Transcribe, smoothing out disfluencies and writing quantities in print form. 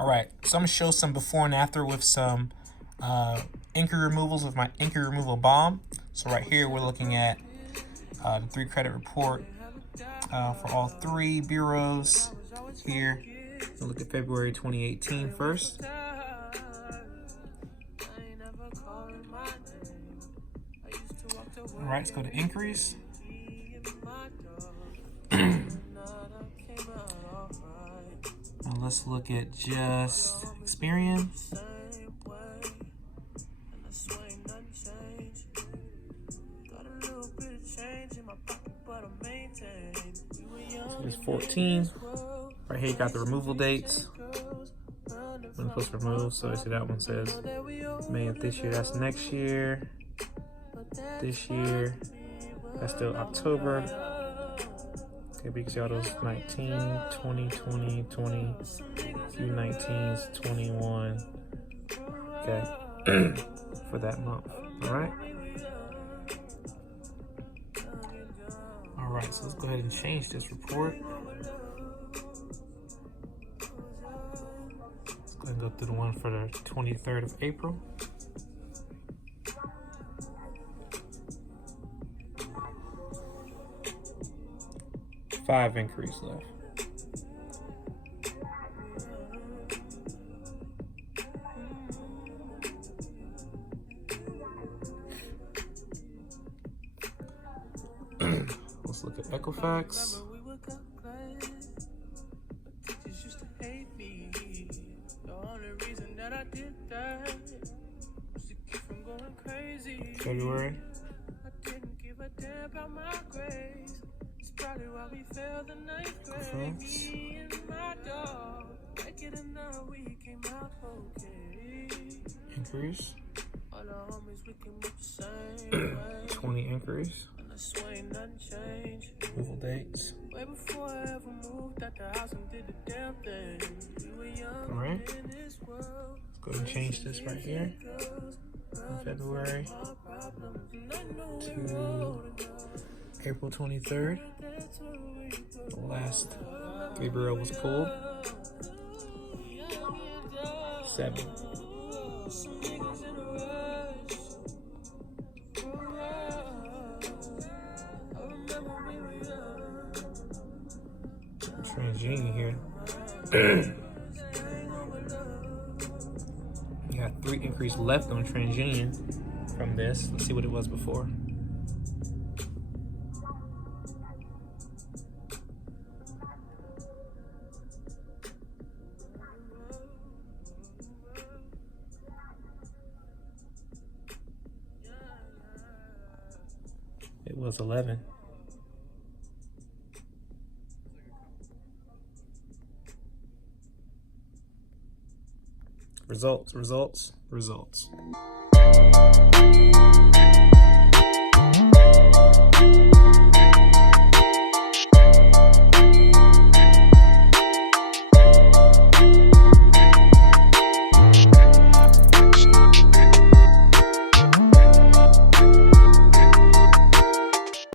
All right, so I'm gonna show some before and after with some inquiry removals with my inquiry removal balm. So right here, we're looking at the 3 credit report for all 3 bureaus here. We'll look at February 2018 first. All right, let's go to inquiries. Now let's look at just Experian. So there's 14. Right here you got the removal dates. When it's supposed to remove, so I see that one says May of this year, that's next year. This year, that's still October. Okay, but you can see all those 19, 20, 20, 20, few 19s, 21. Okay, for that month. All right. All right, so let's go ahead and change this report. Let's go ahead and go through the one for the 23rd of April. Five inquiries left. Let's look at Equifax. February. Inquiries. 20 inquiries. Removal dates. Alright. Let's go and change this right here. From February to April 23rd. The last 3 bureau was pulled. 7. TransUnion here. You got 3 inquiries left on TransUnion from this. Let's see what it was before. It was 11. Results.